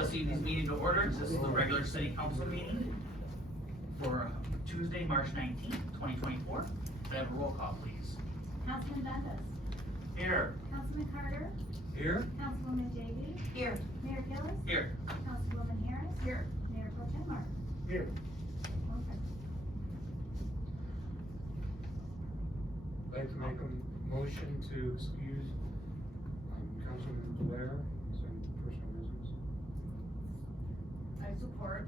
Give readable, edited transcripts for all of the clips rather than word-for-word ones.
this evening's meeting to order. This is the regular city council meeting for Tuesday, March 19th, 2024. Can I have a roll call, please? Councilman Bendis. Here. Councilman Carter. Here. Councilwoman Davy. Here. Mayor Gillis. Here. Councilwoman Harris. Here. Mayor Pro Tem Martin. Here. Okay. I'd like to make a motion to excuse Councilman Blair, some personal reasons. I support.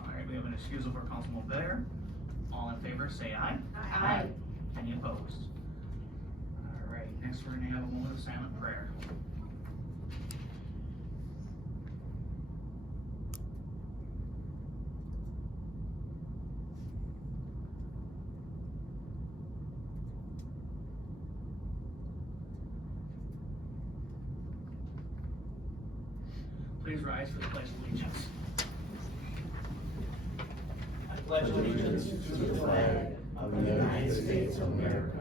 All right, we have an excusal for Councilman Bear. All in favor, say aye. Aye. Any opposed? All right, next we're gonna have a moment of silent prayer. Please rise for the pledge of allegiance. I pledge allegiance to the flag of the United States of America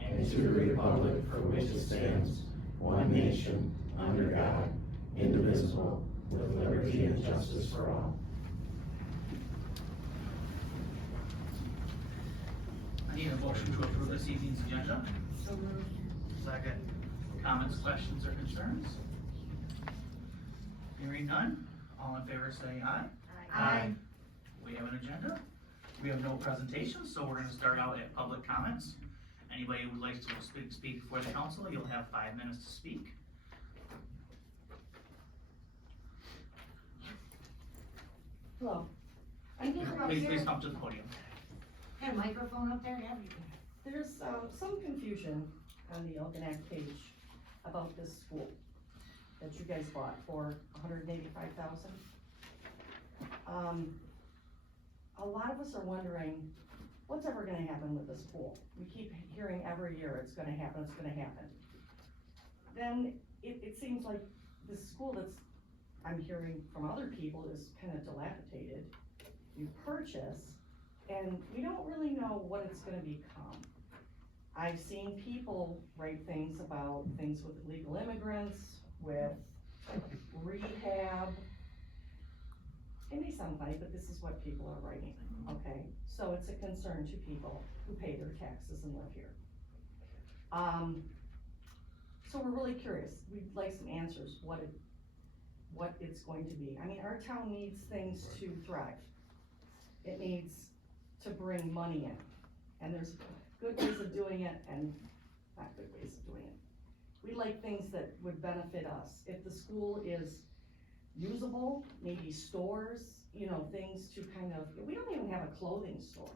and to the republic for which it stands, one nation, under God, indivisible, with liberty and justice for all. I need a motion to approve this evening's agenda. So moved. Second. Comments, questions, or concerns? Hearing none, all in favor say aye. Aye. We have an agenda. We have no presentation, so we're gonna start out at public comments. Anybody who would like to speak before the council, you'll have 5 minutes to speak. Hello. I'm here about Please here. come to the podium. Had a microphone up there, have you? There's some confusion on the Elginak page about this school that you guys bought for $185,000. A lot of us are wondering, what's ever gonna happen with this pool? We keep hearing every year, it's gonna happen, it's gonna happen. Then it seems like the school that's, I'm hearing from other people, is kinda dilapidated. You purchase, and we don't really know what it's gonna become. I've seen people write things about things with illegal immigrants, with rehab. It may sound funny, but this is what people are writing, okay? So it's a concern to people who pay their taxes and live here. So we're really curious, we'd like some answers, what it's going to be. I mean, our town needs things to thrive. It needs to bring money in, and there's good ways of doing it and not good ways of doing it. We like things that would benefit us. If the school is usable, maybe stores, you know, things to kind of, we don't even have a clothing store.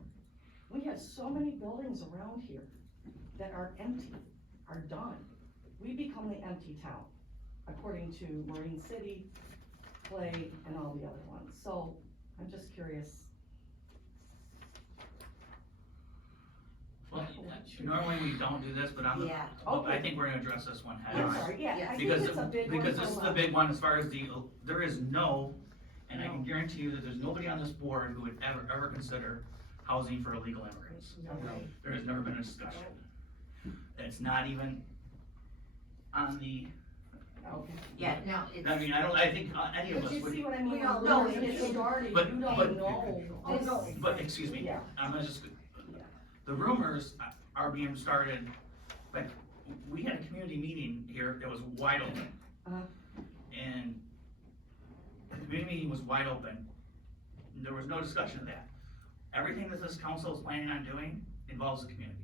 We have so many buildings around here that are empty, are done. We become the empty town, according to Marine City, Clay, and all the other ones. So I'm just curious. Well, normally we don't do this, but Yeah. I think we're gonna address this one head I'm on. sorry, yeah, I think Because, it's a big one. because this is from, the big one as far as there is no, and I No. can guarantee you that there's nobody on this board who would ever consider housing for illegal immigrants. Right. There has never been a discussion. It's not even on the, Okay. Yeah, no, it's. I mean, I think any of But us you would. see what I mean? We all When know rumors it's get a- started, but- you don't but- know. Oh, no. This- But, excuse me, Yeah. I'm gonna just, Yeah. the rumors are being started, like, we had a community meeting here that was wide open. Uh-huh. And the community meeting was wide open, there was no discussion of that. Everything that this council is planning on doing involves the community.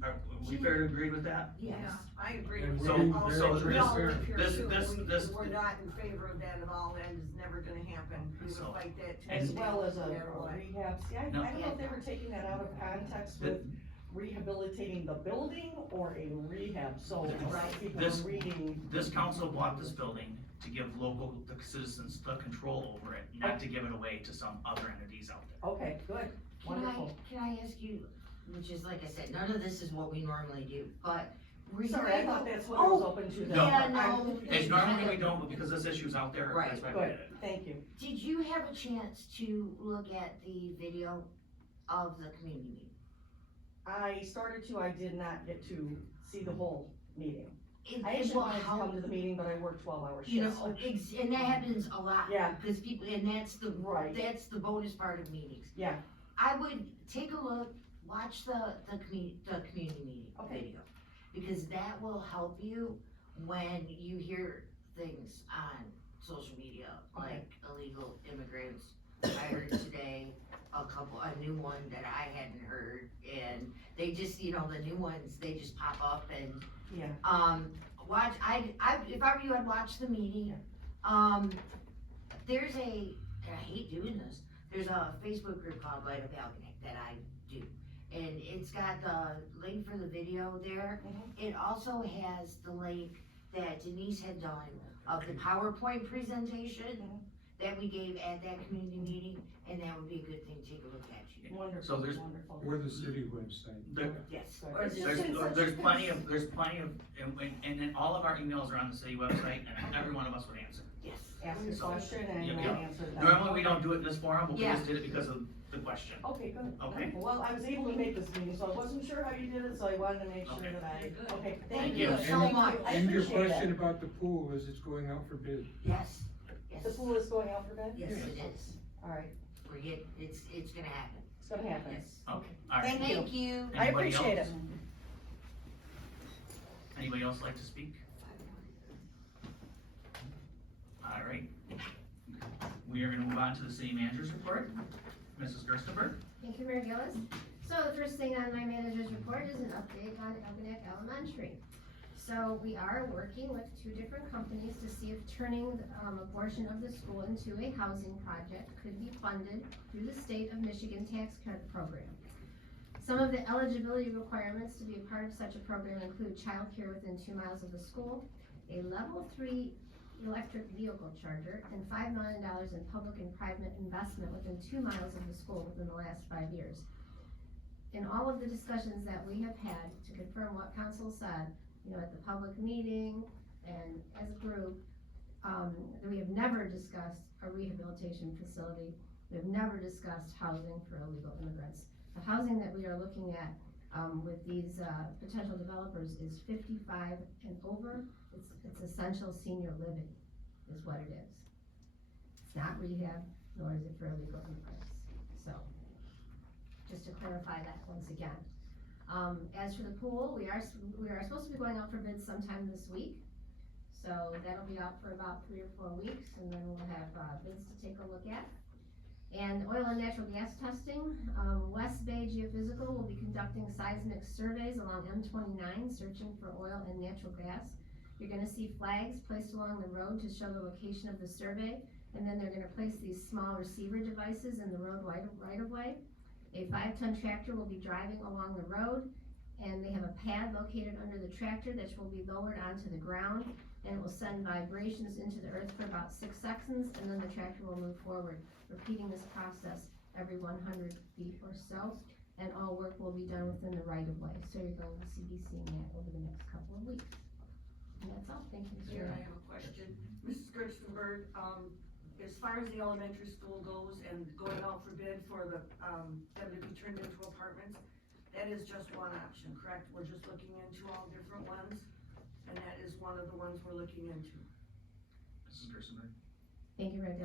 Are we fair to agree with that? Yes. I agree And with So- you. so We this- all live here this- too. this- We're not in favor of that at all, that is never gonna happen, we So- would fight that too. As well as a no matter what. rehab, see, I No. don't know if they were taking that out of context with rehabilitating the building or a rehab, so Right. people This- are reading. This council bought this building to give the citizens the control over it, not to give it away to some other entities out there. Okay, good, Can wonderful. I ask you, which is like I said, none of this is what we normally do, but. were you Sorry, I able- thought that's what it was Oh, open to. No. Yeah, no. It's normally we don't, but because this issue's out there, Right. that's why we did Good, it. thank you. Did you have a chance to look at the video of the community meeting? I started to, I did not get to see the whole meeting. I it actually will wanted to come help, to the meeting, but I work 12-hour you shifts. know, and that happens a lot. Yeah. Because people, and that's the bonus part of meetings. Yeah. I would take a look, watch the community meeting Okay. video, because that will help you when you hear things on social media, Okay. like illegal immigrants. I heard today a new one that I hadn't heard, and they just, you know, the new ones, they just pop up and, Yeah. watch, if I were you, I'd watch the meeting. There's and I hate doing this, there's a Facebook group called Vital Balcony that I do. And it's got the link for the video there. It also has the link that Denise had done of the PowerPoint presentation that we gave at that community meeting, and that would be a good thing to take a look at. Wonderful, So there's- wonderful. Or the city website. Yes. Good. Or It's just- just been such a There's plenty of, and then all of our emails are on the city website, and every one of us would answer. Yes. Ask your So- question and Yeah, we'll yeah. answer them. Normally, we don't do it in this forum, but we Yeah. just did it because of the question. Okay, good. Okay. Well, I was able to make this meeting, so I wasn't sure how you did it, so I wanted to make sure Okay. that I, Good. okay, Thank thank you you. so much. I And your appreciate question it. about the pool is it's going out for bid. Yes, yes. The pool is going out for bid? Yes, it is. Alright, It's gonna happen. it's gonna happen. Yes. Okay, all right. Thank you. Thank you. I Anybody appreciate else? it. Anybody else like to speak? All right. We are gonna move on to the city manager's report. Mrs. Gerstenberg? Thank you, Mayor Gillis. So the first thing on my manager's report is an update on Algonac Elementary. So we are working with 2 different companies to see if turning a portion of the school into a housing project could be funded through the state of Michigan tax credit program. Some of the eligibility requirements to be a part of such a program include childcare within 2 miles of the school, a level 3 electric vehicle charger, and $5 million in public and private investment within 2 miles of the school within the last 5 years. In all of the discussions that we have had to confirm what council said, you know, at the public meeting and as a group, that we have never discussed a rehabilitation facility. We have never discussed housing for illegal immigrants. The housing that we are looking at, with these, potential developers is 55 and over. It's essential senior living is what it is. It's not rehab, nor is it for illegal immigrants. So, just to clarify that once again. As for the pool, we are supposed to be going out for bids sometime this week. So that'll be out for about 3 or 4 weeks, and then we'll have, bids to take a look at. And oil and natural gas testing, West Bay Geophysical will be conducting seismic surveys along M29, searching for oil and natural gas. You're gonna see flags placed along the road to show the location of the survey, and then they're gonna place these small receiver devices in the road right of way. A 5-ton tractor will be driving along the road, and they have a pad located under the tractor that will be lowered onto the ground, and it will send vibrations into the earth for about 6 seconds, and then the tractor will move forward, repeating this process every 100 feet or so, and all work will be done within the right of way. So you're going to be seeing that over the next couple of weeks. And that's all. Thank you, Mr. Mayor, I Chair. have a question. Mrs. Gerstenberg, as far as the elementary school goes and going out for bid for them to be turned into apartments, that is just one option, correct? We're just looking into all different ones, and that is one of the ones we're looking into. Mrs. Gerstenberg? Thank you, Rick.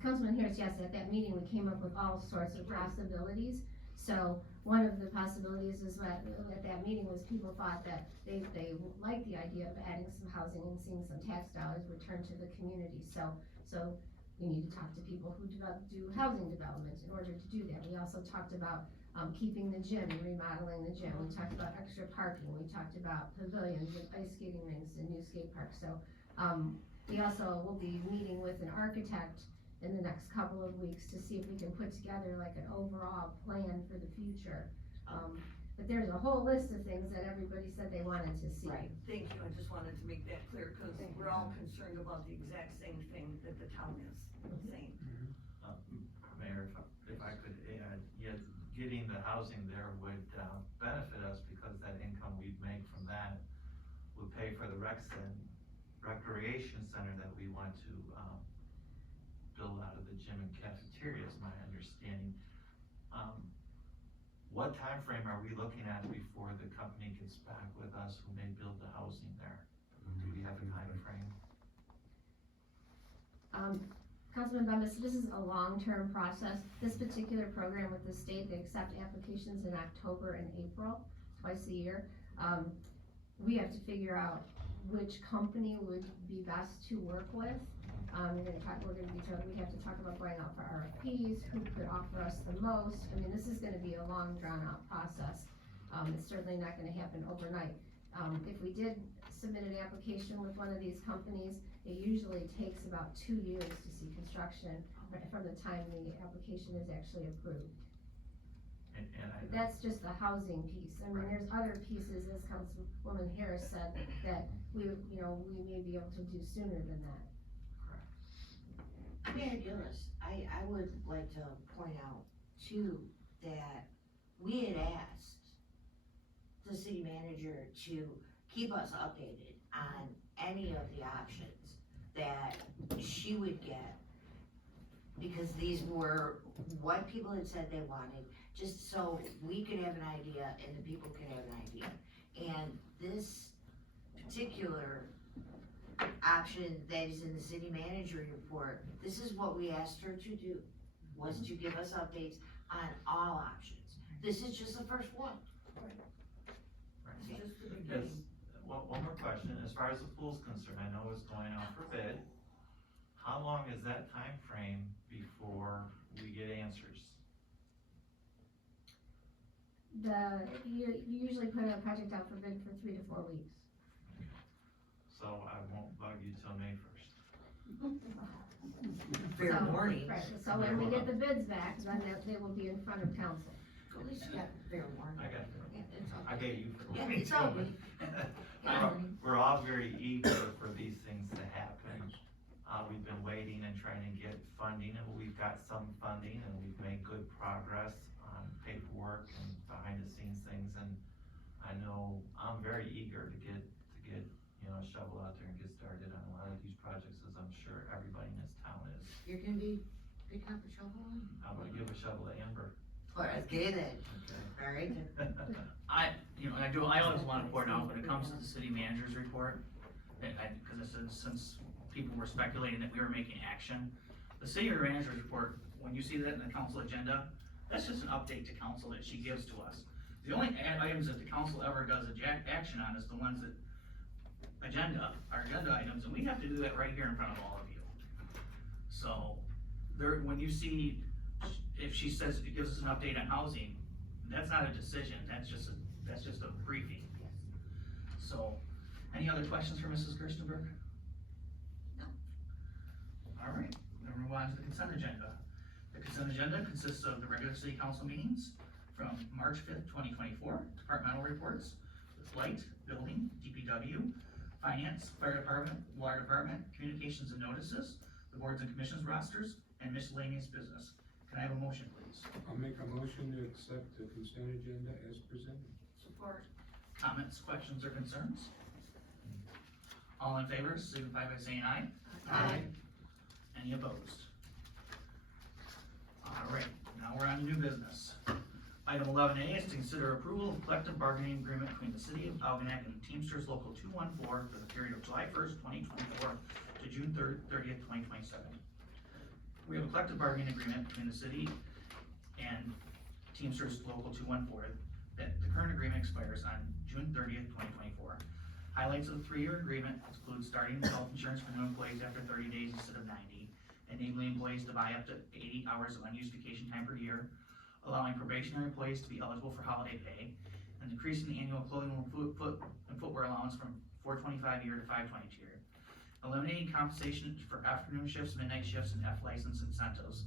Councilman Harris, yes, at that meeting, we came up with all sorts of Right. possibilities. So one of the possibilities is that at that meeting was people thought that they liked the idea of adding some housing and seeing some tax dollars return to the community. So we need to talk to people who do housing development in order to do that. We also talked about keeping the gym and remodeling the gym. We talked about extra parking. We talked about pavilions with ice skating rinks and new skate parks. So we also will be meeting with an architect in the next couple of weeks to see if we can put together like an overall plan for the future. But there's a whole list of things that everybody said they wanted to see. Right, thank you, I just wanted to make that clear, because Thank you. we're all concerned about the exact same thing that the town is saying. Mayor, if I could add, yes, getting the housing there would benefit us because that income we'd make from that would pay for the recreation center that we want to build out of the gym and cafeteria is my understanding. What time frame are we looking at before the company gets back with us who may build the housing there? Councilman Bembas, this is a long-term process. This particular program with the state, they accept applications in October and April, twice a year. We have to figure out which company would be best to work with. We have to talk about going out for RFPs, who could offer us the most. I mean, this is gonna be a long, drawn-out process. It's certainly not gonna happen overnight. If we did submit an application with one of these companies, it usually takes about 2 years to see construction from the time the application is actually approved. And I, That's just the housing piece. I mean, there's other pieces, as Councilwoman Harris said, that we may be able to do sooner than that. Mayor Gillis, I would like to point out too, that we had asked the city manager to keep us updated on any of the options that she would get. Because these were what people had said they wanted, just so we could have an idea and the people could have an idea. And this particular option that is in the city manager report, this is what we asked her to do, was to give us updates on all options. This is just the first one. It's just the yes, beginning. one more question, as far as the pool's concerned, I know it's going out for bid. How long is that time frame before we get answers? You usually put a project out for bid for 3 to 4 weeks. So I won't bug you till May 1st. Fair So- warning. Right, so when we get the bids back, then they will be in front of council. At least you got fair warning. I got Yeah, it's all I good. gave you for. Yeah, it's all good. We're all very eager for these things to happen. We've been waiting and trying to get funding, and we've got some funding, and we've made good progress on paperwork and behind the scenes things, and I know I'm very eager to get, a shovel out there and get started on a lot of these projects, as I'm sure everybody in this town is. You're gonna be picking up a shovel? I'm gonna give a shovel to Amber. Okay then, Okay. alright then. I always wanna point out, when it comes to the city manager's report, cause since people were speculating that we were making action, the city manager's report, when you see that in the council agenda, that's just an update to council that she gives to us. The only items that the council ever does action on is the ones that our agenda items, and we have to do that right here in front of all of you. So, when you see, if she says it gives us an update on housing, that's not a decision, that's just a briefing. So, any other questions for Mrs. Gerstenberg? No. All right, then we'll move on to the consent agenda. The consent agenda consists of the regular city council meetings from March 5th, 2024, departmental reports, light, building, DPW, finance, fire department, water department, communications and notices, the boards and commissions rosters, and miscellaneous business. Can I have a motion, please? I'll make a motion to accept the consent agenda as presented. Support. Comments, questions, or concerns? All in favor, signify by saying aye. Aye. Any opposed? All right, now we're on to new business. Item 11A is to consider approval of collective bargaining agreement between the city of Algonac and Teamsters Local 214 for the period of July 1st, 2024 to June 30th, 2027. We have a collective bargaining agreement between the city and Teamsters Local 214 that the current agreement expires on June 30th, 2024. Highlights of the 3-year agreement include starting health insurance for new employees after 30 days instead of 90, enabling employees to buy up to 80 hours of unused vacation time per year, allowing probationary employees to be eligible for holiday pay, and increasing the annual clothing and footwear allowance from $425 a year to $522 a year. Eliminating compensation for afternoon shifts, midnight shifts, and F license incentives.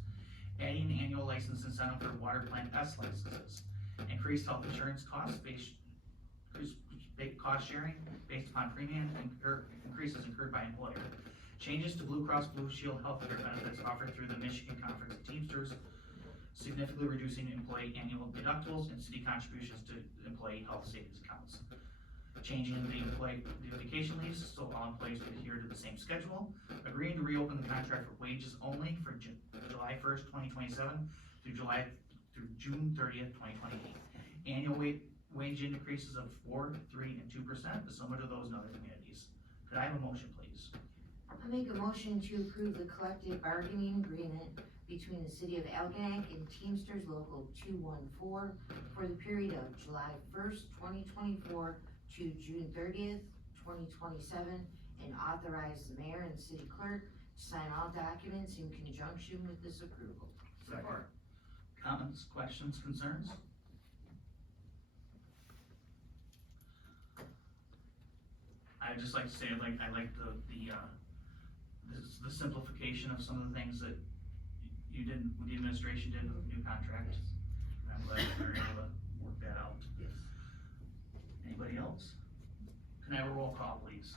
Adding an annual license incentive for water plant S licenses. Increased health insurance cost sharing based upon premium increases incurred by employer. Changes to Blue Cross Blue Shield healthcare benefits offered through the Michigan Conference of Teamsters, significantly reducing employee annual deductibles and city contributions to employee health savings accounts. Changing the employee vacation leaves so all employees would adhere to the same schedule. Agreeing to reopen the contract for wages only for July 1st, 2027 through June 30th, 2028. Annual wage increases of 4%, 3%, and 2%, similar to those in other communities. Could I have a motion, please? I make a motion to approve the collective bargaining agreement between the city of Algonac and Teamsters Local 214 for the period of July 1st, 2024 to June 30th, 2027, and authorize the mayor and city clerk to sign all documents in conjunction with this approval. Support. Comments, questions, concerns? I'd just like to say, I like the simplification of some of the things that you did, the administration did with the new contract. And I'm glad we were able to work that out. Yes. Anybody else? Can I have a roll call, please?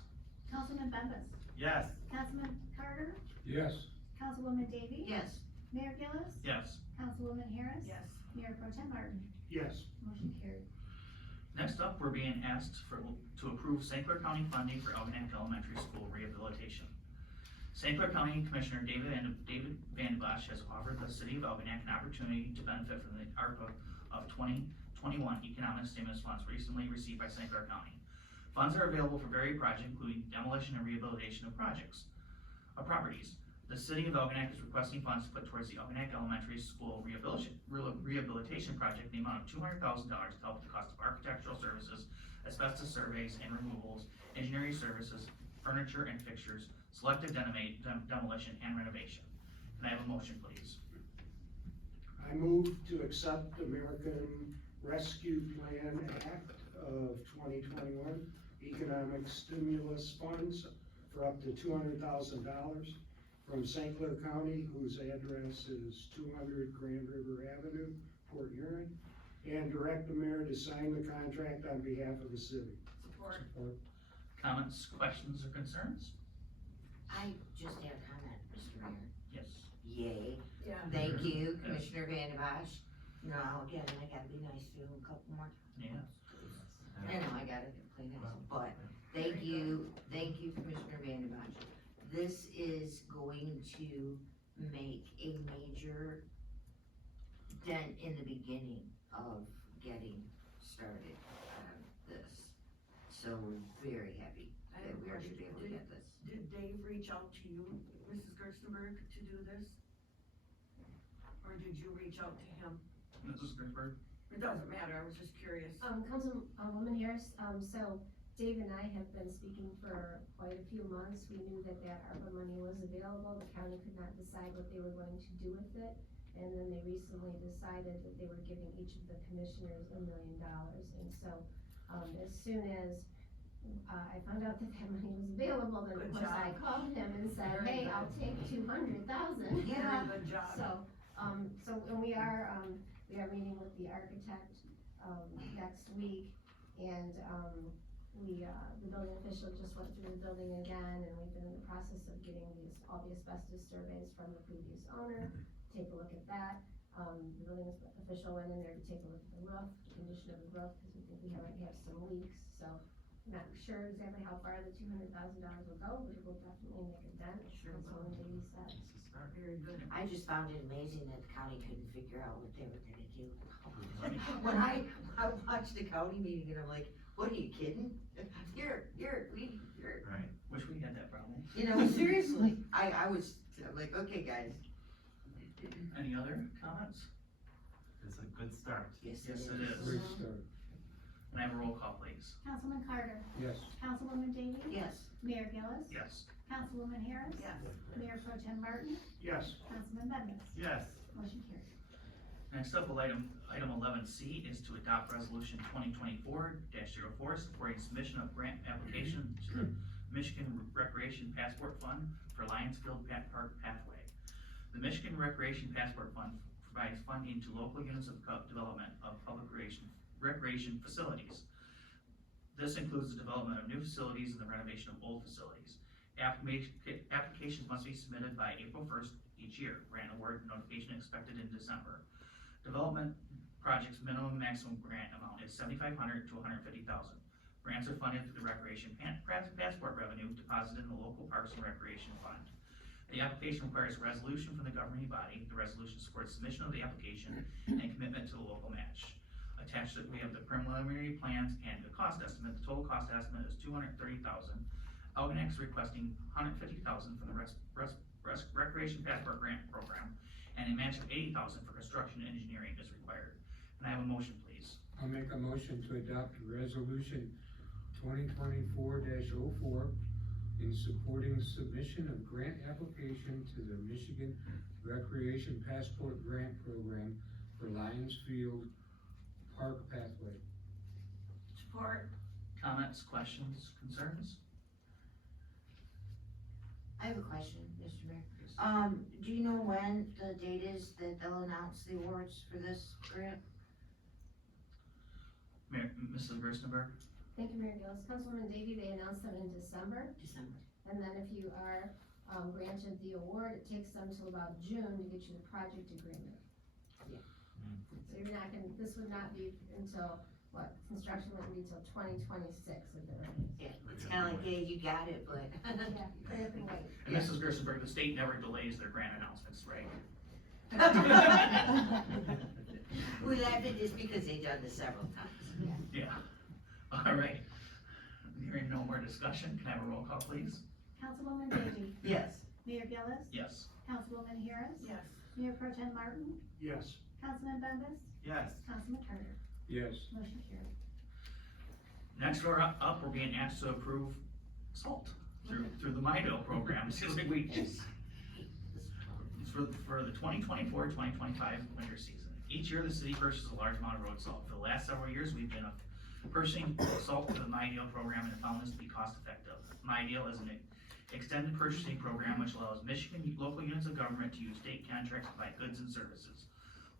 Councilman Bembas, Yes. Councilman Carter, Yes. Councilwoman Davy. Yes. Mayor Gillis, Yes. Councilwoman Harris. Yes. Mayor Pro Tem Martin, Yes. motion carried. Next up, we're being asked to approve St. Clair County funding for Algonac Elementary School rehabilitation. St. Clair County Commissioner David Van Bosch has offered the city of Algonac an opportunity to benefit from the ARPA of 2021 economic stimulus funds recently received by St. Clair County. Funds are available for various projects, including demolition and rehabilitation of properties. The city of Algonac is requesting funds to put towards the Algonac Elementary School rehabilitation project in the amount of $200,000 to help the cost of architectural services, asbestos surveys and removals, engineering services, furniture and fixtures, selective demolition and renovation. Can I have a motion, please? I move to accept American Rescue Plan Act of 2021 economic stimulus funds for up to $200,000 from St. Clair County, whose address is 200 Grand River Avenue, Port Huron, and direct the mayor to sign the contract on behalf of the city. Support. Comments, questions, or concerns? I just had a comment, Mr. Mayor. Yes. Yay. Yeah. Thank you, Commissioner Van Bosch. Now, again, I gotta be nice to him a couple more times. Yeah. I know, I gotta play nice, but thank you, Commissioner Van Bosch. This is going to make a major dent in the beginning of getting started on this. So we're very happy I that have a we are question. gonna be able to get this. Did Dave reach out to you, Mrs. Gerstenberg, to do this? Or did you reach out to him? Mrs. Gerber? It doesn't matter, I was just curious. Councilwoman Harris, so Dave and I have been speaking for quite a few months. We knew that ARPA money was available. The county could not decide what they were going to do with it. And then they recently decided that they were giving each of the commissioners $1 million. And so, as soon as I found out that money was available, then of Good course I job. called him and said, Very hey, good. I'll take 200,000. Yeah. Very good job. And we are meeting with the architect, next week, and, the building official just went through the building again, and we've been in the process of getting all the asbestos surveys from the previous owner, take a look at that. The building official went in there to take a look at the roof, the condition of the roof, because we think we might have some leaks, so I'm not sure exactly how far the $200,000 will go, but it will definitely make a dent, Sure as will. Councilwoman Davy said. Very good. I just found it amazing that the county couldn't figure out what they were gonna do. When I watched the county meeting and I'm like, what are you kidding? Here, Right. Wish we had that problem. you know, seriously, I'm like, okay, guys. Any other comments? It's a good start. Yes, Yes, it is. Great start. Can I have a roll call, please? Councilman Carter, Yes. Councilwoman Davy. Yes. Mayor Gillis. Yes. Councilwoman Harris. Yes. Mayor Pro Tem Martin, Yes. Councilman Bembas, Yes. motion carried. Next up, item 11C is to adopt resolution 2024-04 supporting submission of grant application to the Michigan Recreation Passport Fund for Lionsfield Park Pathway. The Michigan Recreation Passport Fund provides funding to local units of development of public recreation facilities. This includes the development of new facilities and the renovation of old facilities. Applications must be submitted by April 1st each year. Grant award notification expected in December. Development projects minimum and maximum grant amount is $7,500 to $150,000. Grants are funded through the Recreation Passport revenue deposited in the local Parks and Recreation Fund. The application requires a resolution from the governing body. The resolution supports submission of the application and commitment to the local match. Attached to it, we have the preliminary plans and the cost estimate. The total cost estimate is $230,000. Algonac's requesting $150,000 from the Recreation Passport Grant Program, and a match of $80,000 for construction engineering is required. Can I have a motion, please? I'll make a motion to adopt resolution 2024-04 in supporting submission of grant application to the Michigan Recreation Passport Grant Program for Lions Field Park Pathway. Support. Comments, questions, concerns? I have a question, Mr. Mayor. Do you know when the date is that they'll announce the awards for this grant? Mayor, Mrs. Gerstenberg? Thank you, Mayor Gillis. Councilwoman Davy, they announced them in December, December. and then if you are, granted the award, it takes them till about June to get you the project agreement. Yeah. So you're not gonna, this would not be until, what, construction wouldn't be till 2026 if they're. Yeah, it's kinda like, yeah, you got it, but. Yeah, hurry up and wait. And Mrs. Gerstenberg, the state never delays their grant announcements, right? We laugh at this because they've done this several times. Yeah. All right. Hearing no more discussion, can I have a roll call, please? Councilwoman Davy, Yes. Mayor Gillis, Yes. Councilwoman Harris, Yes. Mayor Pro Tem Martin, Yes. Councilman Bembas, Yes. Councilman Carter, Yes. motion carried. Next we're up, we're being asked to approve salt through the MIDO program. It seems like it's for the 2024-2025 winter season. Each year, the city purchases a large amount of road salt. For the last several years, we've been purchasing salt through the MyDeal program and have found this to be cost effective. MyDeal is an extended purchasing program which allows Michigan local units of government to use state contracts to buy goods and services.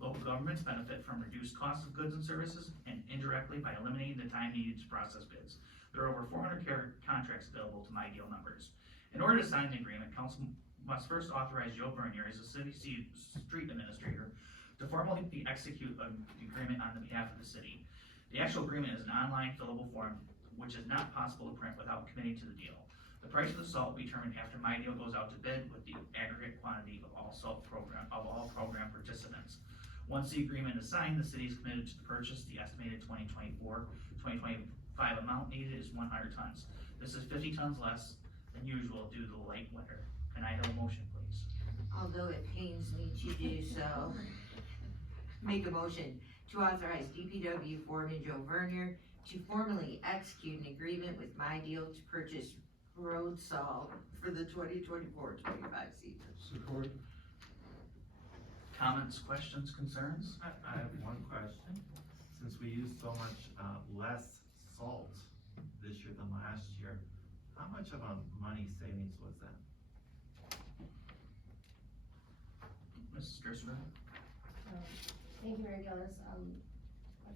Local governments benefit from reduced costs of goods and services and indirectly by eliminating the time needed to process bids. There are over 400 contracts available to MyDeal members. In order to sign the agreement, council must first authorize Joe Bernier as the city street administrator to formally execute an agreement on the behalf of the city. The actual agreement is an online fillable form which is not possible to print without committing to the deal. The price of the salt will be determined after MyDeal goes out to bid with the aggregate quantity of all program participants. Once the agreement is signed, the city is committed to the purchase. The estimated 2024-2025 amount needed is 100 tons. This is 50 tons less than usual due to the late winter. Can I have a motion, please? Although it pains me to do so, make a motion to authorize DPW Foreman Joe Vernier to formally execute an agreement with MyDeal to purchase road salt for the 2024-25 season. Support. Comments, questions, concerns? I have one question. Since we use so much less salt this year than last year, how much of a money savings was that? Mrs. Gerstenberg? Thank you, Mayor Gillis.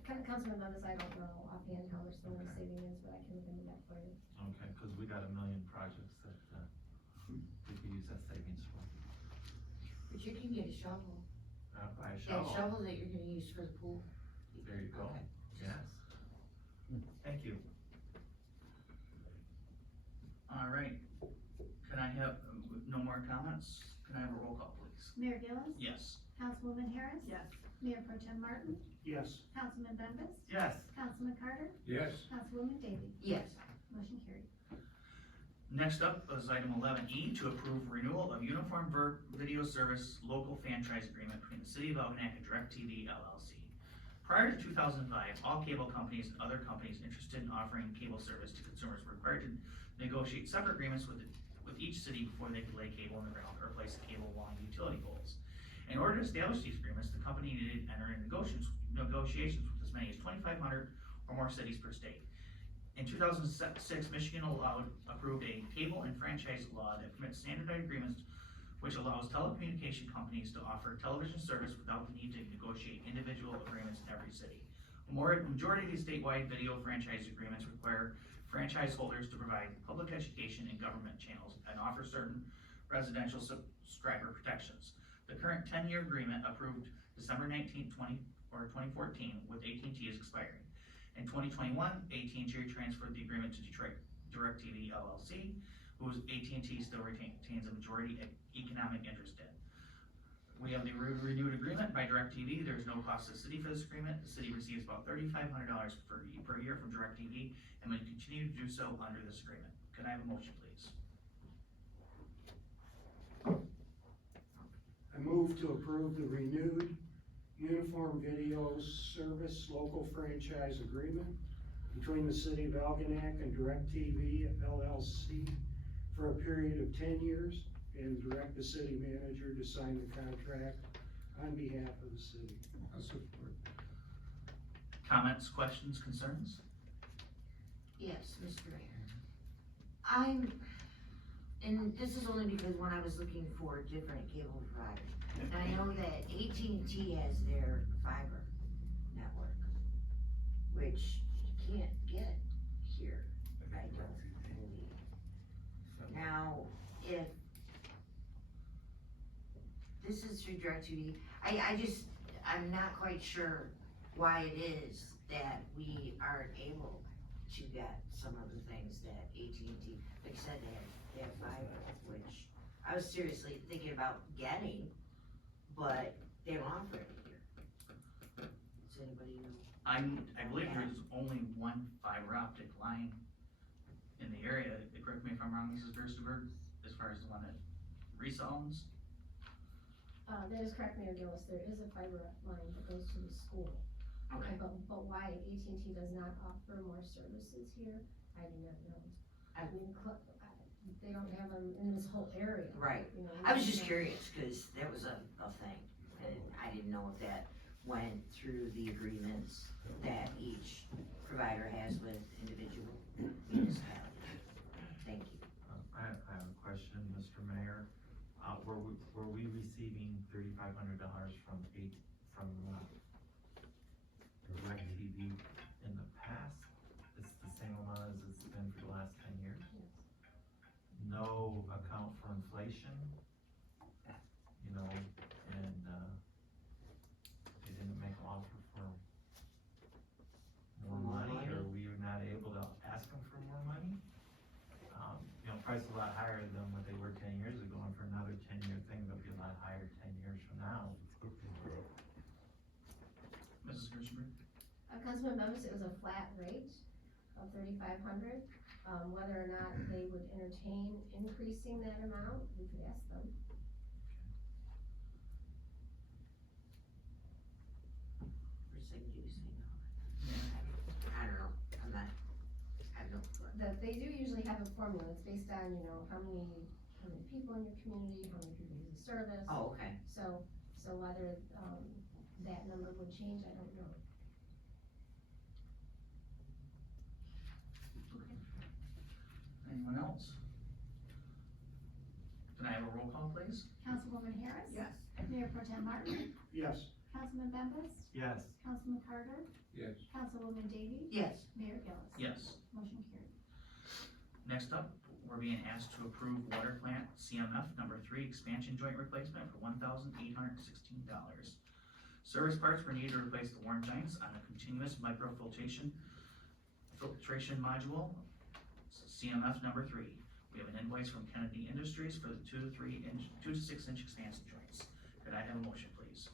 Councilman Bembas, I don't know offhand how much the money saving is, but I can look into that for you. Okay, cause we got a million projects that we could use that savings for. But you can get a shovel. Buy a That shovel. shovel that you're gonna use for the pool. There you go. Okay. Yes. Thank you. All right. Can I have, no more comments? Can I have a roll call, please? Mayor Gillis, Yes. Councilwoman Harris, Yes. Mayor Pro Tem Martin, Yes. Councilman Bembas, Yes. Councilman Carter, Yes. Councilwoman Davy, Yes. motion carried. Next up is item 11E, to approve renewal of uniform video service local franchise agreement between the city of Algonac and DirecTV LLC. Prior to 2005, all cable companies and other companies interested in offering cable service to consumers were required to negotiate separate agreements with each city before they could lay cable in the ground or place the cable along utility poles. In order to establish these agreements, the company needed to enter into negotiations with as many as 2,500 or more cities per state. In 2006, Michigan approved a cable and franchise law that permits standardized agreements which allows telecommunication companies to offer television service without the need to negotiate individual agreements in every city. Majority of these statewide video franchise agreements require franchise holders to provide public education and government channels and offer certain residential subscriber protections. The current 10-year agreement approved December 19, 2014 with AT&T is expiring. In 2021, AT&T transferred the agreement to DirecTV LLC, whose AT&T still retains a majority economic interest in. We have the renewed agreement by DirecTV. There's no cost to the city for this agreement. The city receives about $3,500 per year from DirecTV and will continue to do so under this agreement. Can I have a motion, please? I move to approve the renewed Uniform Video Service Local Franchise Agreement between the City of Algonac and DirecTV LLC for a period of 10 years and direct the city manager to sign the contract on behalf of the city. I'll support. Comments, questions, concerns? Yes, Mr. Mayor. And this is only because when I was looking for different cable providers, and I know that AT&T has their fiber network, which you can't get here, I don't believe. Now, if this is through DirecTV, I'm not quite sure why it is that we aren't able to get some of the things that AT&T, like I said, they have fiber, which I was seriously thinking about getting, but they don't offer it here. Does anybody know? I believe there's only one fiber optic line in the area. Correct me if I'm wrong, Mrs. Gerstenberg, as far as the one that resounds. That is correct, Mayor Gillis, there is a fiber line that goes to the school. Okay. But why AT&T does not offer more services here, I do not know. I mean, they don't have them in this whole area. Right. You know, I was just curious, cause that was a thing, and I didn't know if that went through the agreements that each provider has with individual municipalities. Thank you. I have a question, Mr. Mayor. Were we receiving $3,500 from DirecTV in the past? It's the same amount as it's been for the last 10 years? No account for inflation, you know, and, they didn't make an offer for more money, or we were not able to ask them for more money? You know, price a lot higher than what they were 10 years ago, and for another 10-year thing, they'll be a lot higher 10 years from now. Mrs. Gerstenberg? Councilman Bemis, it was a flat rate of $3,500. Whether or not they would entertain increasing that amount, we could ask them. We're saying you say no. I don't know, I have no clue. That they do usually have a formula, it's based on, you know, how many people in your community, how many people use the service. Oh, okay. So whether, that number would change, I don't know. Anyone else? Can I have a roll call, please? Councilwoman Harris. Yes. Mayor Pro Tem Martin. Yes. Councilman Bembas. Yes. Councilman Carter. Yes. Councilwoman Davy. Yes. Mayor Gillis. Yes. Motion carried. Next up, we're being asked to approve water plant CMF number 3 expansion joint replacement for $1,816. Service parts were needed to replace the worn joints on a continuous filtration module, CMF number 3. We have an invoice from Kennedy Industries for the 2 to 6 inch expansion joints. Could I have a motion, please?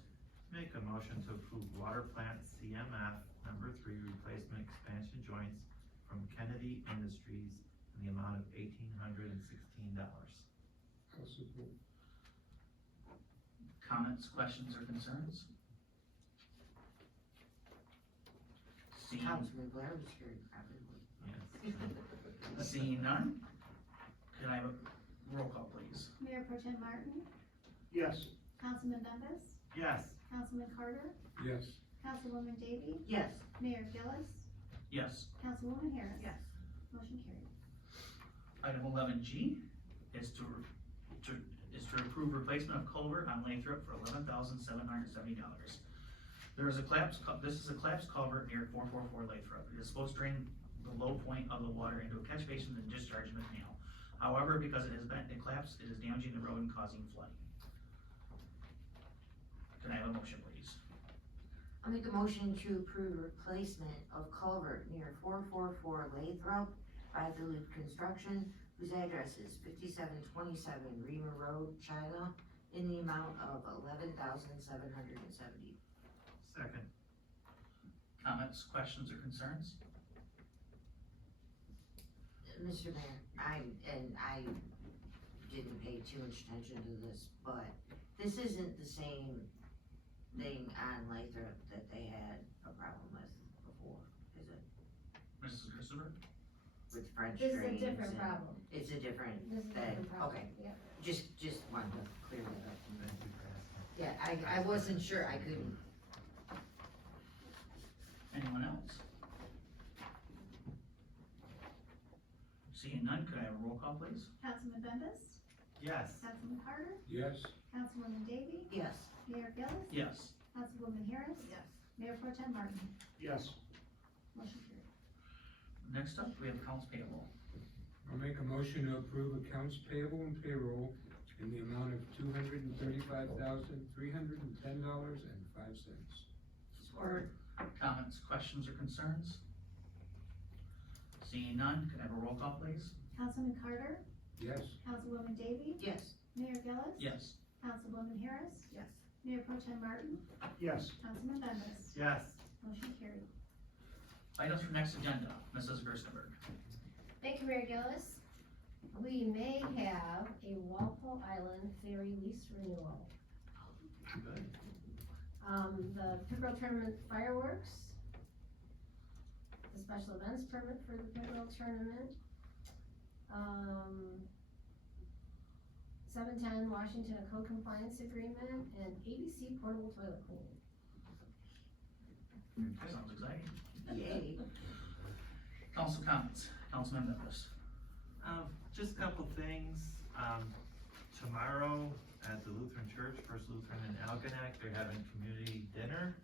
Make a motion to approve water plant CMF number 3 replacement expansion joints from Kennedy Industries in the amount of $1,816. I'll support. Comments, questions, or concerns? Councilman Blair was here probably. Yes. Seeing none, could I have a roll call, please? Mayor Pro Tem Martin. Yes. Councilman Bembas. Yes. Councilman Carter. Yes. Councilwoman Davy. Yes. Mayor Gillis. Yes. Councilwoman Harris. Yes. Motion carried. Item 11G is to approve replacement of culvert on Lathrop for $11,770. This is a collapsed culvert near 444 Lathrop. It is supposed to drain the low point of the water into a catch basin and discharge in the canal. However, because it collapsed, it is damaging the road and causing flooding. Can I have a motion, please? I'll make a motion to approve replacement of culvert near 444 Lathrop by Duluth Construction, whose address is 5727 Reamer Road, China, in the amount of $11,770. Second. Comments, questions, or concerns? Mr. Mayor, I didn't pay too much attention to this, but this isn't the same thing on Lathrop that they had a problem with before, is it? Mrs. Christopher? With French This is a drains different and- problem. It's a different This is a thing, different problem. okay, Yep. just wanted to clear that up. Thank you for asking. Yeah, I wasn't sure, I couldn't. Anyone else? Seeing none, could I have a roll call, please? Councilman Bembas, Yes. Councilman Carter, Yes, Councilwoman Davy, Yes, Mayor Gillis, Yes. Councilwoman Harris. Yes. Mayor Pro Tem Martin. Yes. Motion carried. Next up, we have accounts payable. I'll make a motion to approve accounts payable and payroll in the amount of $235,310.05. support. Comments, questions, or concerns? Seeing none, could I have a roll call, please? Councilman Carter, Yes, Councilwoman Davy, Yes, Mayor Gillis. Yes. Councilwoman Harris. Yes. Mayor Pro Tem Martin, Yes. Councilman Bembas. Yes. Motion carried. Items for next agenda, Mrs. Gerstenberg. Thank you, Mayor Gillis. We may have a Walpole Island ferry lease renewal. Good. The pickerel tournament fireworks, the special events permit for the pickerel tournament, 710 Washington Code Compliance Agreement, and ABC portable toilet cleaning. Sounds exciting. yay. Council comments, Councilman Memphis. Just a couple things. Tomorrow at the Lutheran Church, First Lutheran in Algonac, they're having community dinner.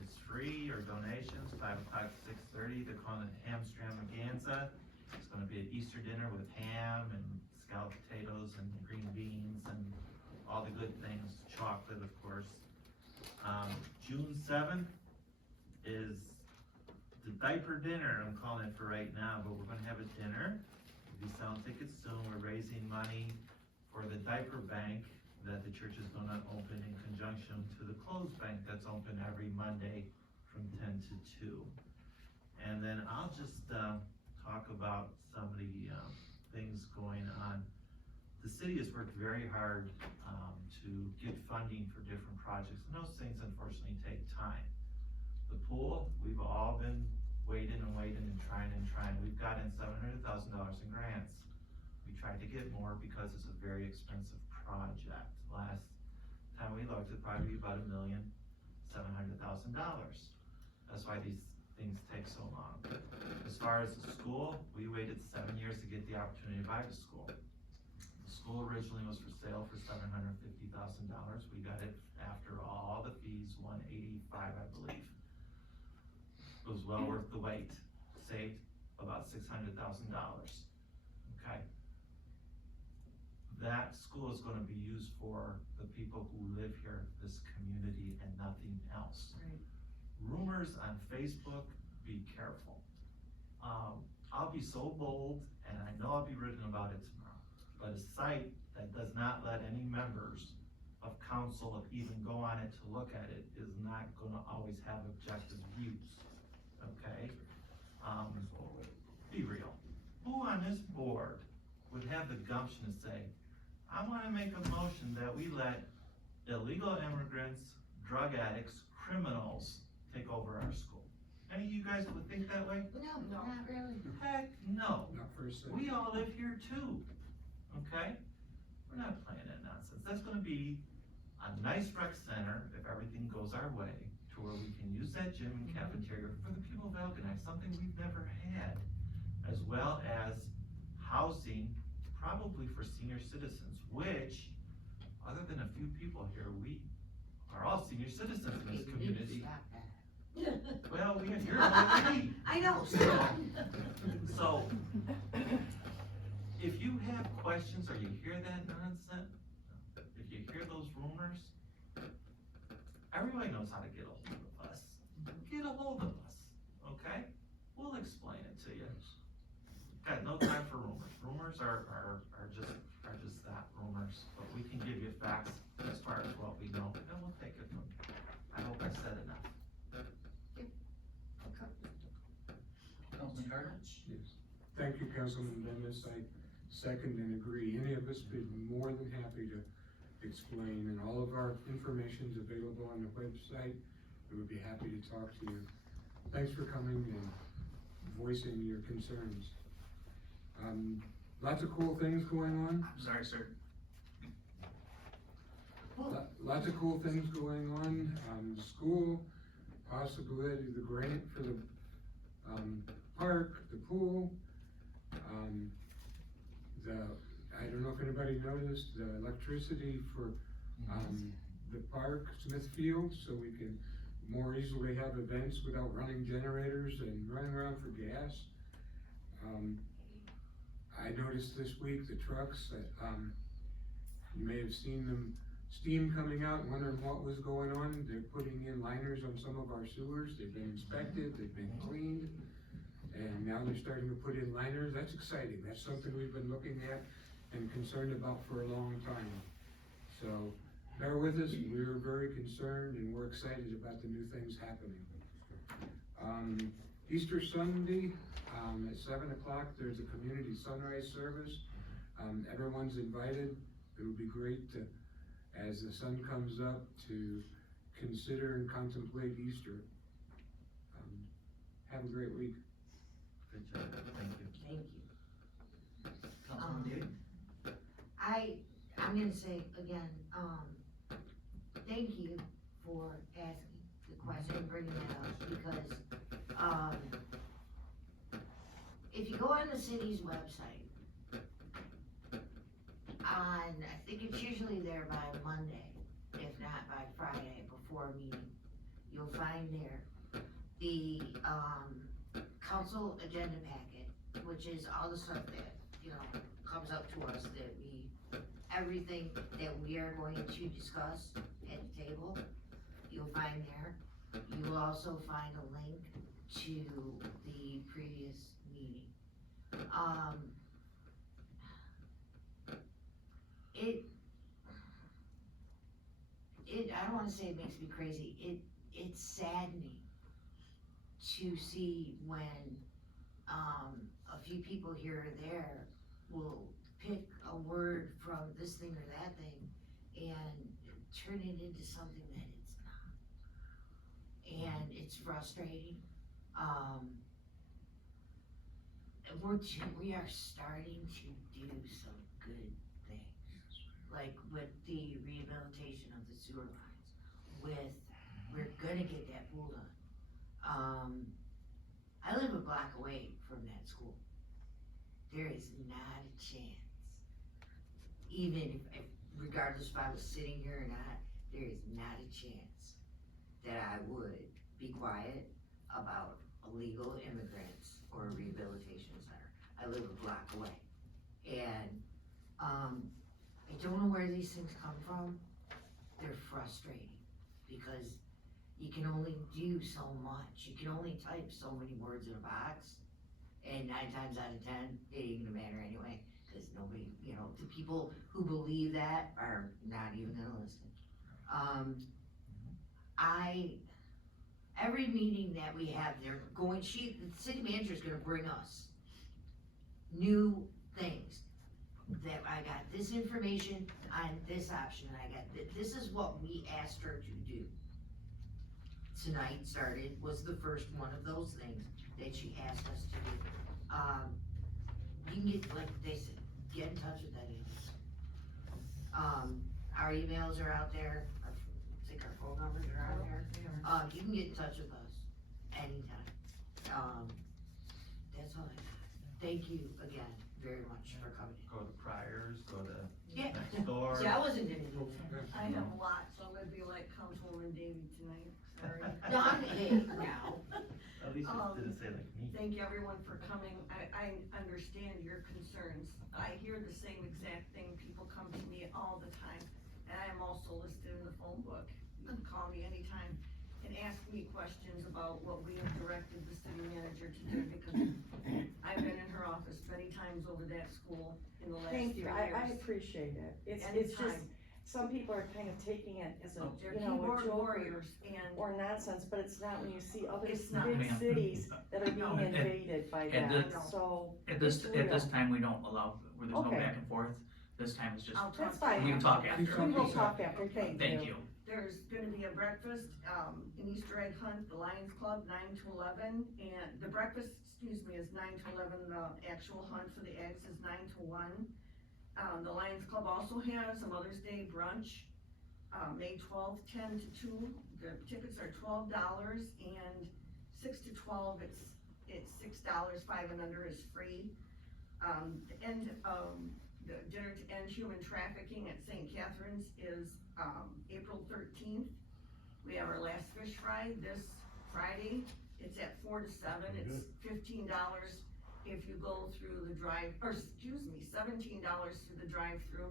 It's free or donations, 5 o'clock to 6:30. They're calling it Hamstrammaganza. It's gonna be an Easter dinner with ham and scalloped potatoes and green beans and all the good things, chocolate, of course. June 7th is the diaper dinner, I'm calling it for right now, but we're gonna have a dinner. We'll be selling tickets soon. We're raising money for the diaper bank that the church is gonna open in conjunction to the clothes bank that's open every Monday from 10 to 2. And then I'll just, talk about some of the, things going on. The city has worked very hard, to get funding for different projects, and those things unfortunately take time. The pool, we've all been waiting and waiting and trying. We've gotten $700,000 in grants. We tried to get more because it's a very expensive project. Last time we looked, it'd probably be about $1,700,000. That's why these things take so long. As far as the school, we waited 7 years to get the opportunity to buy the school. The school originally was for sale for $750,000. We got it after all the fees, $185, I believe. It was well worth the wait, saved about $600,000, okay? That school is gonna be used for the people who live here, this community, and nothing else. Right. Rumors on Facebook, be careful. I'll be so bold, and I know I'll be written about it tomorrow, but a site that does not let any members of council even go on it to look at it is not gonna always have objective views, okay? Be real. Who on this board would have the gumption to say, I wanna make a motion that we let illegal immigrants, drug addicts, criminals take over our school? Any of you guys would think that way? No, not really. Heck, no. not for a second. We all live here too, okay? We're not playing that nonsense. That's gonna be a nice rec center, if everything goes our way, to where we can use that gym and cafeteria for the people of Algonac, something we've never had, as well as housing, probably for senior citizens, which, other than a few people here, we are all senior citizens in this You need to community. stop that. Well, you're older than me. I know, stop. So, if you have questions or you hear that nonsense, if you hear those rumors, everybody knows how to get a hold of us. Get a hold of us, okay? We'll explain it to you. Got no time for rumors. Rumors are just that, rumors, but we can give you facts as far as what we know, and we'll take it from, I hope I said enough. Councilman Carter? Yes. Thank you, Councilman Dennis. I second and agree. Any of us would be more than happy to explain, and all of our information is available on the website. We would be happy to talk to you. Thanks for coming and voicing your concerns. Lots of cool things going on. I'm sorry, sir. Lots of cool things going on. The school, possibility, the grant for the, park, the pool. I don't know if anybody noticed, the electricity for, the park, Smithfield, so we can more easily have events without running generators and running around for gas. I noticed this week the trucks that, you may have seen them, steam coming out, wondering what was going on. They're putting in liners on some of our sewers. They've been inspected, they've been cleaned, and now they're starting to put in liners. That's exciting. That's something we've been looking at and concerned about for a long time. So bear with us. We're very concerned and we're excited about the new things happening. Easter Sunday, at 7 o'clock, there's a community sunrise service. Everyone's invited. It would be great to, as the sun comes up, to consider and contemplate Easter. Have a great week. Good job, thank you. Thank you. Councilman David? I'm gonna say again, thank you for asking the question and bringing that up, because, if you go on the city's website, I think it's usually there by Monday, if not by Friday, before a meeting, you'll find there the, council agenda packet, which is all the stuff that, you know, comes up to us everything that we are going to discuss at the table, you'll find there. You will also find a link to the previous meeting. I don't wanna say it makes me crazy, it's saddening to see when, a few people here or there will pick a word from this thing or that thing and turn it into something that it's not. And it's frustrating. We are starting to do some good things, like with the rehabilitation of the sewer lines, we're gonna get that pool done. I live a block away from that school. There is not a chance, even if, regardless if I was sitting here or not, there is not a chance that I would be quiet about illegal immigrants or a rehabilitation center. I live a block away. And, I don't know where these things come from. They're frustrating because you can only do so much. You can only type so many words in a box. And 9 times out of 10, it ain't gonna matter anyway, cause nobody, you know, the people who believe that are not even gonna listen. Every meeting that we have, the city manager's gonna bring us new things. That I got this information on this option, and I got, this is what we asked her to do. Tonight was the first one of those things that she asked us to do. You can get, like they said, get in touch with that email. Our emails are out there, I think our phone numbers are out there. You can get in touch with us anytime. That's all I got. Thank you again very much for coming in. Go to Priors, go to Yeah. next door. See, I wasn't gonna do that. I have a lot, so I'm gonna be like Councilwoman Davy tonight, sorry. No, I'm, hey, now. At least you didn't say like me. Thank you everyone for coming. I understand your concerns. I hear the same exact thing. People come to me all the time. And I am also listed in the phone book. You can call me anytime. and ask me questions about what we have directed the city manager to do, because I've been in her office many times over that school in the last 3 Thank you, years. I appreciate it. It's just, Anytime. some people are kind of taking it as a, They're you know, a keyboard joke warriors, and or nonsense, but it's not when you see other It's not. big Ma'am. cities that are No. being invaded by And that, the- so. At this It's real. time, we don't allow, where there's no Okay. back and forth, this time it's just, I'll talk. That's fine. we can talk after. We will talk after, thank you. Thank you. There's gonna be a breakfast, an Easter egg hunt, the Lions Club, 9 to 11, and the breakfast, excuse me, is 9 to 11, the actual hunt for the eggs is 9 to 1. The Lions Club also has a Mother's Day brunch, May 12th, 10 to 2, the tickets are $12, and 6 to 12, it's $6, 5 and under is free. The dinner to end human trafficking at St. Catherine's is, April 13th. We have our last fish fry this Friday, it's at 4 to 7, it's $15 if you go through the $17 through the drive-through,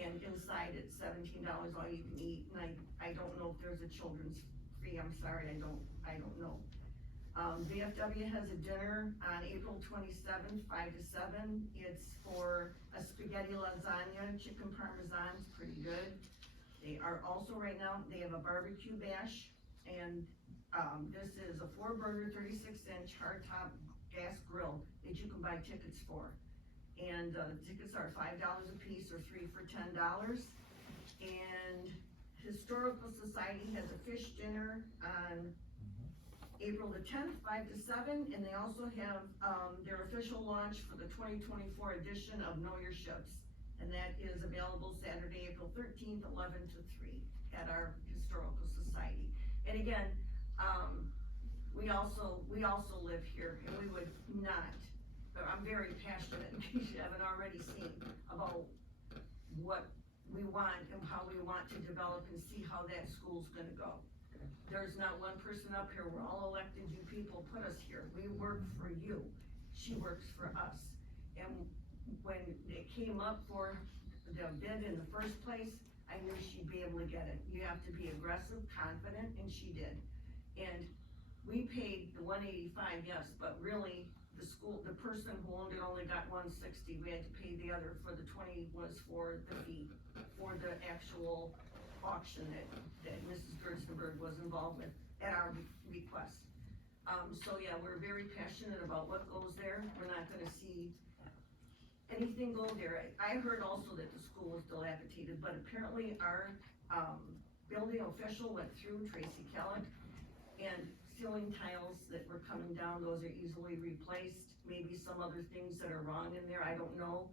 and inside it's $17 all you can eat, and I don't know if there's a children's fee, I'm sorry, I don't know. VFW has a dinner on April 27th, 5 to 7, it's for a spaghetti lasagna, chicken parmesan, it's pretty good. They are also right now, they have a barbecue bash, and, this is a 4-burger, 36-inch hardtop gas grill that you can buy tickets for. And, the tickets are $5 a piece or 3 for $10. And Historical Society has a fish dinner on April the 10th, 5 to 7, and they also have, their official launch for the 2024 edition of Know Your Ships. And that is available Saturday, April 13th, 11 to 3 at our Historical Society. And again, we also live here, and we would not, but I'm very passionate, in case you haven't already seen, about what we want and how we want to develop and see how that school's gonna go. There's not one person up here, we're all elected, you people put us here, we work for you, she works for us. And when it came up for the bid in the first place, I knew she'd be able to get it. You have to be aggressive, confident, and she did. And we paid the $185, yes, but really, the person who owned it only got $160, we had to pay the other for the $20 was for the fee, for the actual auction that Mrs. Gerstenberg was involved with at our request. So yeah, we're very passionate about what goes there, we're not gonna see anything go there. I heard also that the school was dilapidated, but apparently our, building official went through, Tracy Kellett, and ceiling tiles that were coming down, those are easily replaced. Maybe some other things that are wrong in there, I don't know.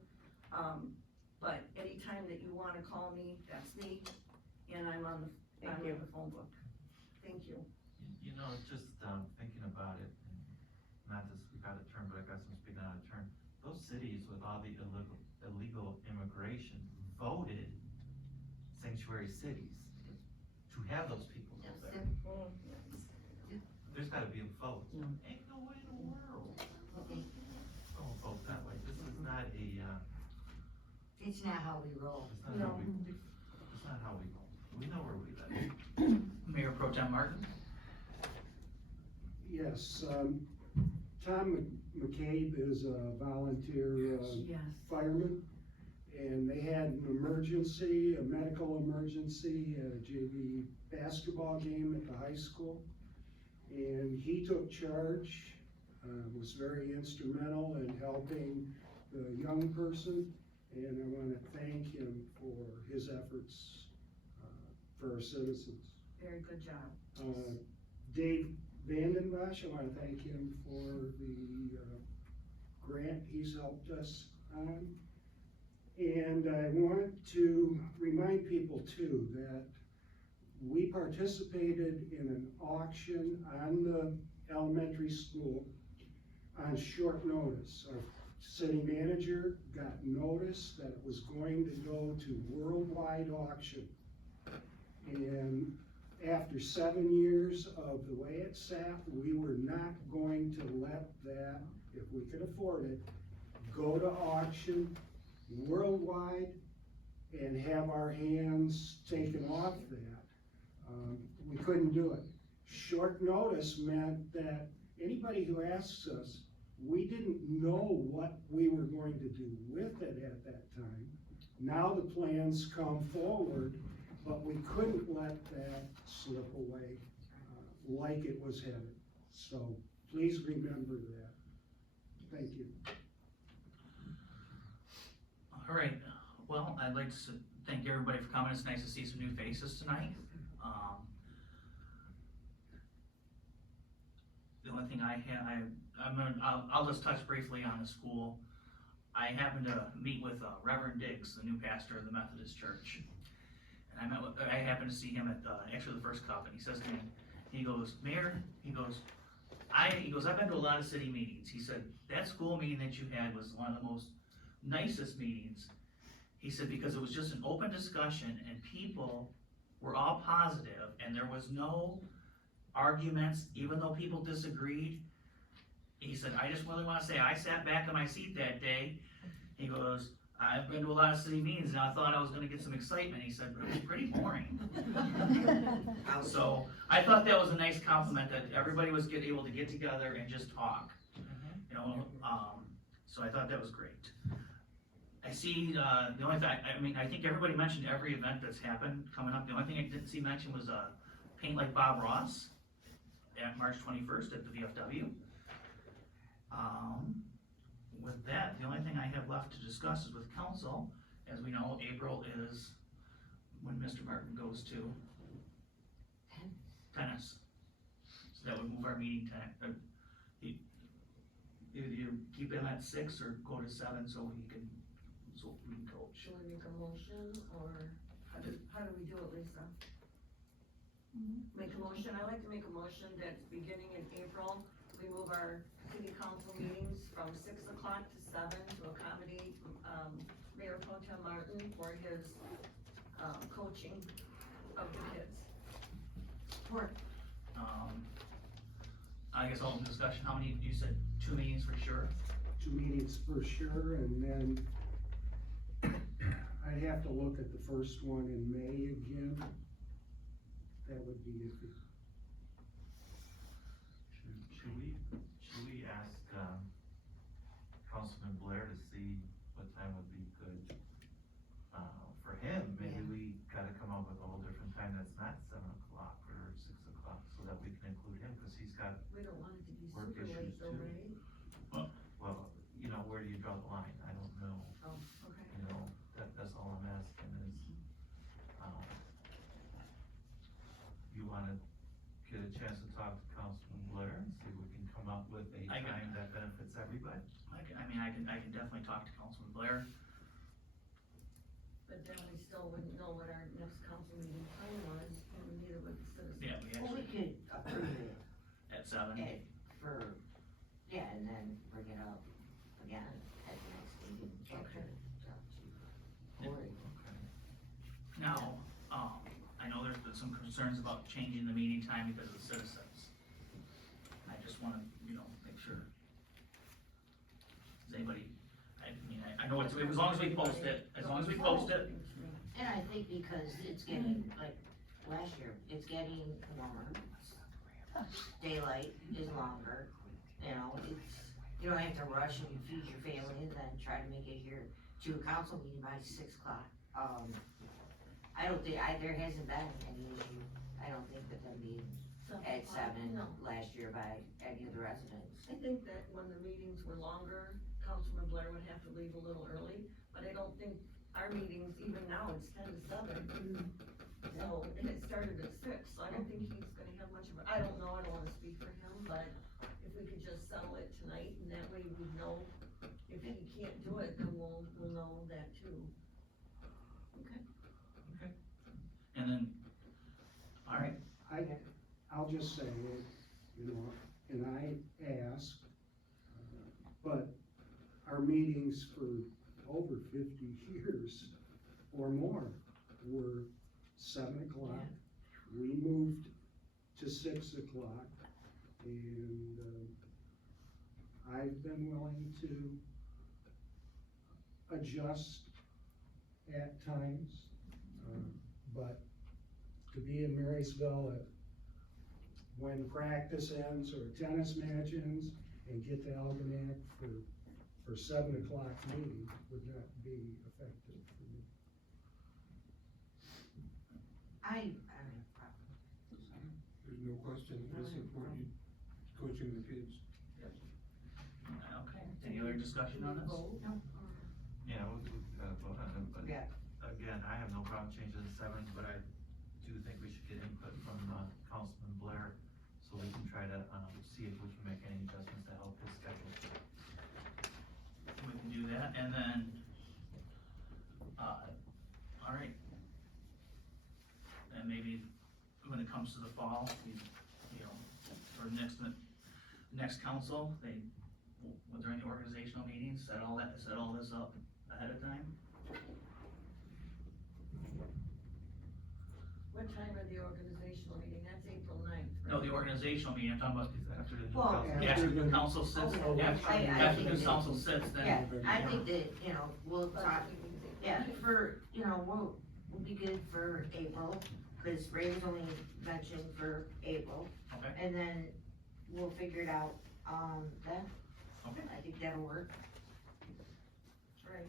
But anytime that you wanna call me, that's me, and I'm on the phone book. Thank you. You know, just, thinking about it, and not to speak out of turn, but I guess I'm speaking out of turn. Those cities with all the illegal immigration voted sanctuary cities to have those people go there. There's gotta be a vote. Ain't no way in the world. Don't vote that way. This is not a, It's not how we roll. it's not how it's not how we roll. We know where we live. Mayor Pro Tem Martin? Yes, Tom McCabe is a volunteer Yes. fireman, and they had an emergency, a medical emergency at a JV basketball game at the high school. And he took charge, was very instrumental in helping the young person, and I wanna thank him for his efforts, for our citizens. Very good job. Dave Vandenbosch, I wanna thank him for the, grant he's helped us on. And I want to remind people too that we participated in an auction on the elementary school on short notice. Our city manager got notice that it was going to go to worldwide auction. And after 7 years of the way it sat, we were not going to let that, if we could afford it, go to auction worldwide and have our hands taken off that. We couldn't do it. short notice meant that anybody who asks us, we didn't know what we were going to do with it at that time. Now the plans come forward, but we couldn't let that slip away like it was headed. So please remember that. Thank you. All right, well, I'd like to thank everybody for coming. It's nice to see some new faces tonight. The only thing I'll just touch briefly on the school. I happened to meet with Reverend Diggs, the new pastor of the Methodist Church. And I happened to see him at actually the first cup, and he says to me, he goes, Mayor, I've been to a lot of city meetings. He said, that school meeting that you had was one of the most nicest meetings. He said, because it was just an open discussion and people were all positive and there was no arguments, even though people disagreed. He said, I just really want to say, I sat back in my seat that day. He goes, I've been to a lot of city meetings and I thought I was going to get some excitement. He said, but it was pretty boring. So I thought that was a nice compliment that everybody was able to get together and just talk. You know, so I thought that was great. I see, the only thing, I think everybody mentioned every event that's happened coming up. The only thing I didn't see mentioned was Paint Like Bob Ross at March 21st at the VFW. With that, the only thing I have left to discuss is with council. As we know, April is when Mr. Martin goes to tennis. So that would move our meeting time. Either you keep him at 6 or go to 7 so we can coach. Should we make a motion, or how do we do it, Lisa? Make a motion, I like to make a motion that beginning in April, we move our city council meetings from 6 o'clock to 7 to accommodate, Mayor Pro Tem Martin for his, coaching of the kids. I guess all in discussion, how many, you said 2 meetings for sure? 2 meetings for sure, and then I'd have to look at the first one in May again. That would be iffy. Should we ask, Councilman Blair to see what time would be good, for him? Maybe Yeah. we gotta come up with a whole different time that's not 7 o'clock or 6 o'clock, so that we can include him, cause he's got, We don't want it to be Work super late issues though, too. right? well, you know, where do you draw the line? I don't know, Oh, okay. you know, that's all I'm asking is, you wanna get a chance to talk to Councilman Blair and see if we can come up with a I can- time that benefits everybody? I can definitely talk to Councilman Blair. But then we still wouldn't know what our next council meeting time was, and neither would the citizens. Yeah, we Well, we actually, could approve it at 7. and then bring it up again at the next meeting. After Okay. it's up to Cory. Now, I know there's been some concerns about changing the meeting time because of the citizens. I just wanna, make sure. Does anybody, I know it's, as long as we post it, And I think because it's getting, like, last year, it's getting warmer. Daylight is longer, you don't have to rush and feed your family and then try to make it here to a council meeting by 6 o'clock. I don't think, there hasn't been any issue, I don't think with them being at 7 No. last year by any of the residents. I think that when the meetings were longer, Councilman Blair would have to leave a little early, but I don't think our meetings, even now, it's 10 to 7. So, and it started at 6, so I don't think he's gonna have much of I don't know, I don't wanna speak for him, but if we could just settle it tonight, and that way we know if he can't do it, then we'll know that too. And then, all right, I'll just say, and I asked, but our meetings for over 50 years or more were 7 o'clock. We moved to 6 o'clock, and I've been willing to adjust at times, but to be in Marysville at when practice ends or tennis match ends and get to Algonac for 7 o'clock meeting would not be effective for me. I don't have a problem. There's no question, I support you coaching the kids. Okay, any other discussion on this? Yeah, we'll vote on it, but Yeah. again, I have no problem changing the 7th, but I do think we should get input from Councilman Blair, so we can try to, see if we can make any adjustments to help his schedule. We can do that, and then, all right. And maybe when it comes to the fall, or next council, during the organizational meetings, set all this up ahead of time. What time are the organizational meeting? That's April 9th. No, the organizational meeting, I'm talking about After the new Well, council. after the council sits, Okay. after I the think council sits, Yeah, then, I think that, we'll talk, yeah, we'll be good for April, cause Ray was only mentioned for April. okay, And then we'll figure it out, then, okay. I think that'll work. Right.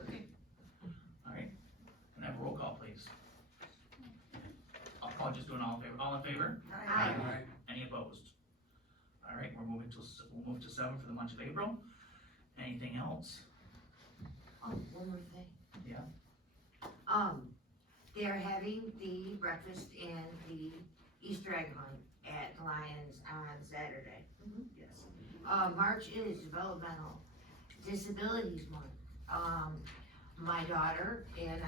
Okay. All right, can I have a roll call, please? I'll call, just doing all in favor? Aye. Any opposed? All right, we'll move to 7 for the month of April. Anything else? Oh, one more thing. Yeah. They're having the breakfast and the Easter egg hunt at the Lions on Saturday. Yes. March is Developmental Disabilities Month. My daughter and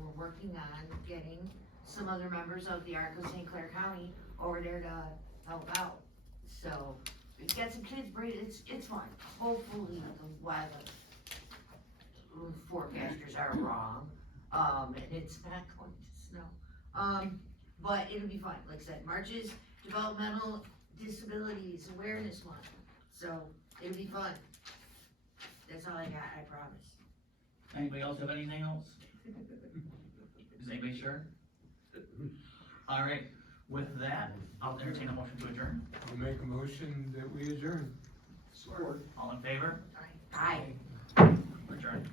we're working on getting some other members of the Arco St. Clair County over there to help out. So, we've got some kids, it's fun. Hopefully the weather forecasters are wrong, and it's not going to snow. But it'll be fun, like I said, March is Developmental Disabilities Awareness Month, so it'll be fun. That's all I got, I promise. Anybody else have anything else? Is anybody sure? All right, with that, I'll entertain a motion to adjourn. I'll make a motion that we adjourn. Support. All in favor? Aye. Adjourn.